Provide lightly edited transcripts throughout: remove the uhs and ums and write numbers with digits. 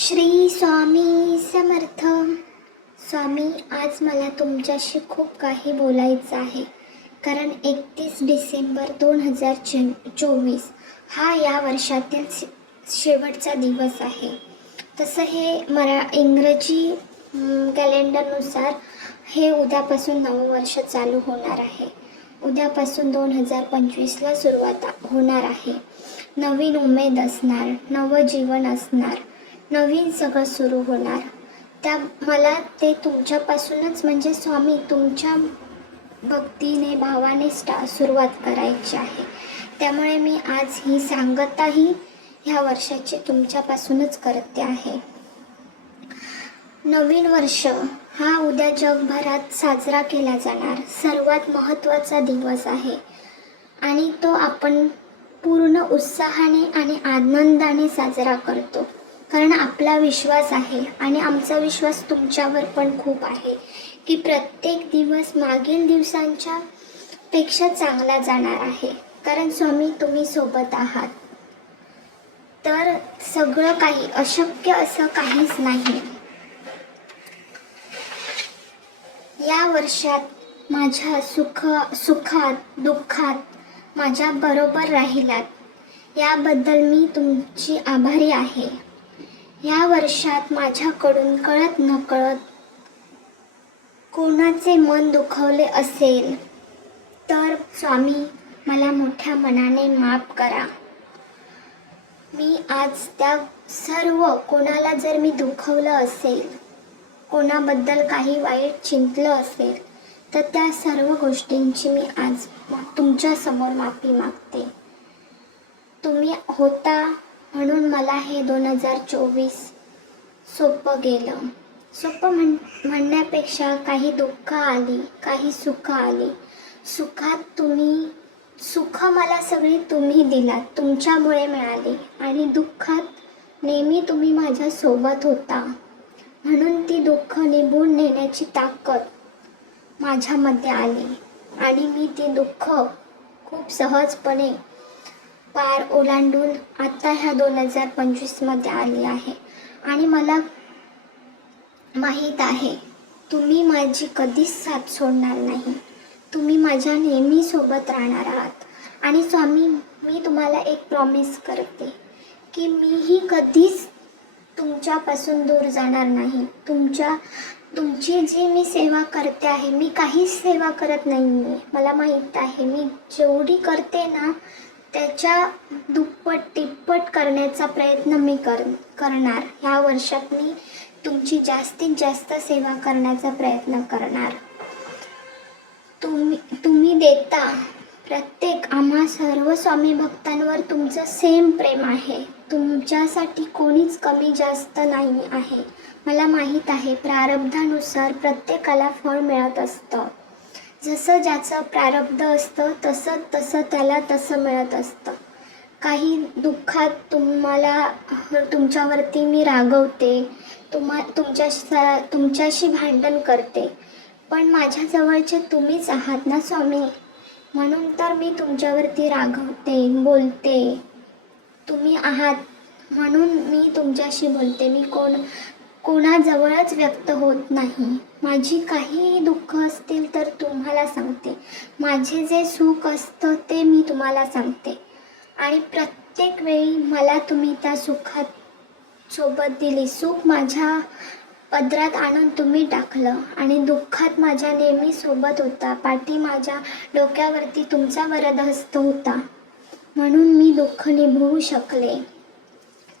श्री स्वामी समर्थ. स्वामी, आज मला तुमच्याशी खूप काही बोलायचं आहे. कारण 31 डिसेंबर 2024 हा या वर्षातील शेवटचा दिवस आहे. तसं हे इंग्रजी कॅलेंडरनुसार हे उद्यापासून नववर्ष चालू होणार आहे. उद्यापासून 2025ला सुरुवात होणार आहे. नवीन उमेद असणार, नवं जीवन असणार, नवीन सगळं सुरू होणार. मला ते तुमच्यापासूनच म्हणजे स्वामी तुमच्या भक्तीने भावाने सुरुवात करायची आहे. त्यामुळे मी आज ही सांगताही ह्या वर्षाची तुमच्यापासूनच करते आहे. नवीन वर्ष हा उद्या जगभरात साजरा केला जाणार सर्वात महत्त्वाचा दिवस आहे आणि तो आपण पूर्ण उत्साहाने आणि आनंदाने साजरा करतो. कारण आपला विश्वास आहे आणि आमचा विश्वास तुमच्यावर पण खूप आहे की प्रत्येक दिवस मागील दिवसांच्या पेक्षा चांगला जाणार आहे. कारण स्वामी तुम्ही सोबत आहात. तर सगळं काही अशक्य असं काहीच नाही. या वर्षात माझ्या सुखात दुःखात माझ्या बरोबर राहिलात, याबद्दल मी तुमची आभारी आहे. या वर्षात माझ्याकडून कळत नकळत कोणाचे मन दुखवले असेल तर स्वामी मला मोठ्या मनाने माफ करा. मी आज त्या सर्व कोणाला जर मी दुखवलं असेल, कोणाबद्दल काही वाईट चिंतलं असेल तर त्या सर्व गोष्टींची मी आज तुमच्यासमोर माफी मागते. तुम्ही होता म्हणून मला हे 2024 सोपं गेलं. सोपं म्हणण्यापेक्षा काही दुःख आली, काही सुख आली. सुख मला सगळी तुम्ही दिलात, तुमच्यामुळे मिळाली. आणि दुःखात नेहमी तुम्ही माझ्या सोबत होता. म्हणून ती दुःख निभून नेण्याची ताकद माझ्यामध्ये आली आणि मी ती दुःख खूप सहजपणे पार ओलांडून आता ह्या 2025मध्ये आली आहे. आणि मला माहीत आहे तुम्ही माझी कधीच साथ सोडणार नाही. तुम्ही माझ्या नेहमी सोबत राहणार आहात. आणि स्वामी मी तुम्हाला एक प्रॉमिस करते की मीही कधीच तुमच्यापासून दूर जाणार नाही. तुमची जी मी सेवा करते आहे, मी काहीच सेवा करत नाही. मला माहीत आहे मी जेवढी करते ना त्याच्या दुप्पट तिप्पट करण्याचा प्रयत्न मी करणार. ह्या वर्षात मी तुमची जास्तीत जास्त सेवा करण्याचा प्रयत्न करणार. तुम्ही देता प्रत्येक आम्हा सर्व स्वामी भक्तांवर तुमचं सेम प्रेम आहे. तुमच्यासाठी कोणीच कमी जास्त नाही आहे. मला माहीत आहे प्रारब्धानुसार प्रत्येकाला फळ मिळत असतं. जसं ज्याचं प्रारब्ध असतं तसं त्याला तसं मिळत असतं. काही दुःखात तुमच्यावरती मी रागवते, तुमच्याशी भांडण करते, पण माझ्या जवळचे तुम्हीच आहात ना स्वामी. म्हणून तर मी तुमच्यावरती रागवते, बोलते. तुम्ही आहात म्हणून मी तुमच्याशी बोलते. मी कोणाजवळच व्यक्त होत नाही. माझी काही दुःख असतील तर तुम्हाला सांगते. माझे जे सुख असतं ते मी तुम्हाला सांगते. आणि प्रत्येक वेळी मला तुम्ही त्या सुखात सोबत दिली. सुख माझ्या पदरात आणून तुम्ही टाकलं आणि दुःखात माझ्या नेहमी सोबत होता. पाठी माझ्या डोक्यावरती तुमचा वरद हस्त होता. म्हणून मी दुःख निभवू शकले.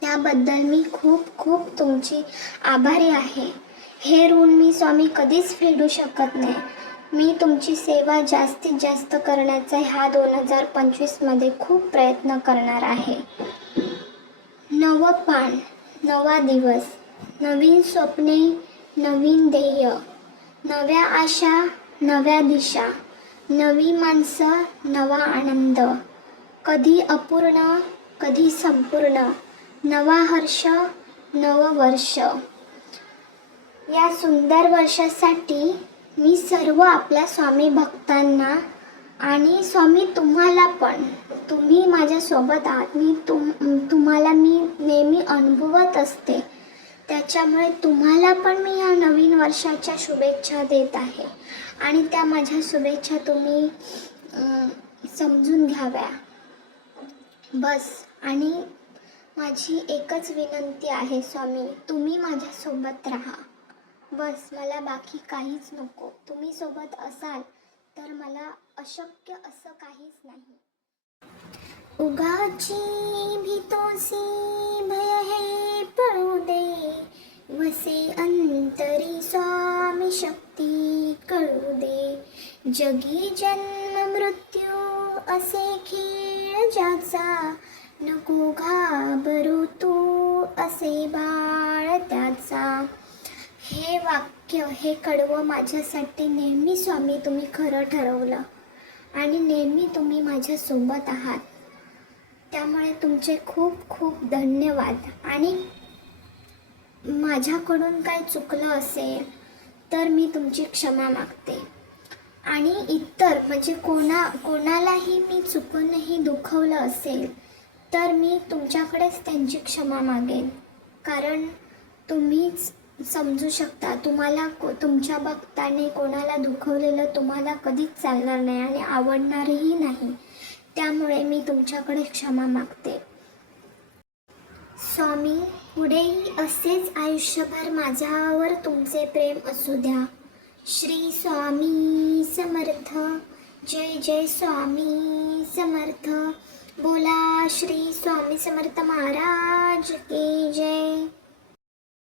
त्याबद्दल मी खूप खूप तुमची आभारी आहे. हे ऋण मी स्वामी कधीच फेडू शकत नाही. मी तुमची सेवा जास्तीत जास्त करण्याचा ह्या 2025मध्ये खूप प्रयत्न करणार आहे. नवं पान, नवा दिवस, नवीन स्वप्ने, नवीन ध्येय, नव्या आशा, नव्या दिशा, नवी माणसं, नवा आनंद. कधी अपूर्ण, कधी संपूर्ण. नवा हर्ष, नवं वर्ष. या सुंदर वर्षासाठी मी सर्व आपल्या स्वामी भक्तांना आणि स्वामी तुम्हाला पण, तुम्ही माझ्यासोबत आहात. तुम्हाला मी नेहमी अनुभवत असते. त्याच्यामुळे तुम्हाला पण मी या नवीन वर्षाच्या शुभेच्छा देत आहे आणि त्या माझ्या शुभेच्छा तुम्ही समजून घ्याव्या बस. आणि माझी एकच विनंती आहे स्वामी, तुम्ही माझ्यासोबत राहा बस. मला बाकी काहीच नको. तुम्ही सोबत असाल तर मला अशक्य असं काहीच नाही. उगाची भीतोसी भय हे पळू दे, वसे अंतरी स्वामी शक्ती कळू दे. जगी जन्म मृत्यू असे खेळ ज्याचा, नको घाबरू तू असे बाळ त्याचा. हे वाक्य, हे कडवं माझ्यासाठी नेहमी स्वामी तुम्ही खरं ठरवलं आणि नेहमी तुम्ही माझ्यासोबत आहात. त्यामुळे तुमचे खूप खूप धन्यवाद. आणि माझ्याकडून काय चुकलं असेल तर मी तुमची क्षमा मागते. आणि इतर म्हणजे कोणालाही मी चुकूनही दुखवलं असेल तर मी तुमच्याकडेच त्यांची क्षमा मागेन. कारण तुम्हीच समजू शकता. तुम्हाला तुमच्या बघताने कोणाला दुखवलेलं तुम्हाला कधीच चालणार नाही आणि आवडणारही नाही. त्यामुळे मी तुमच्याकडे क्षमा मागते. स्वामी, पुढेही असेच आयुष्यभर माझ्यावर तुमचे प्रेम असू द्या. श्री स्वामी समर्थ. जय जय स्वामी समर्थ. बोला श्री स्वामी समर्थ महाराज की जय.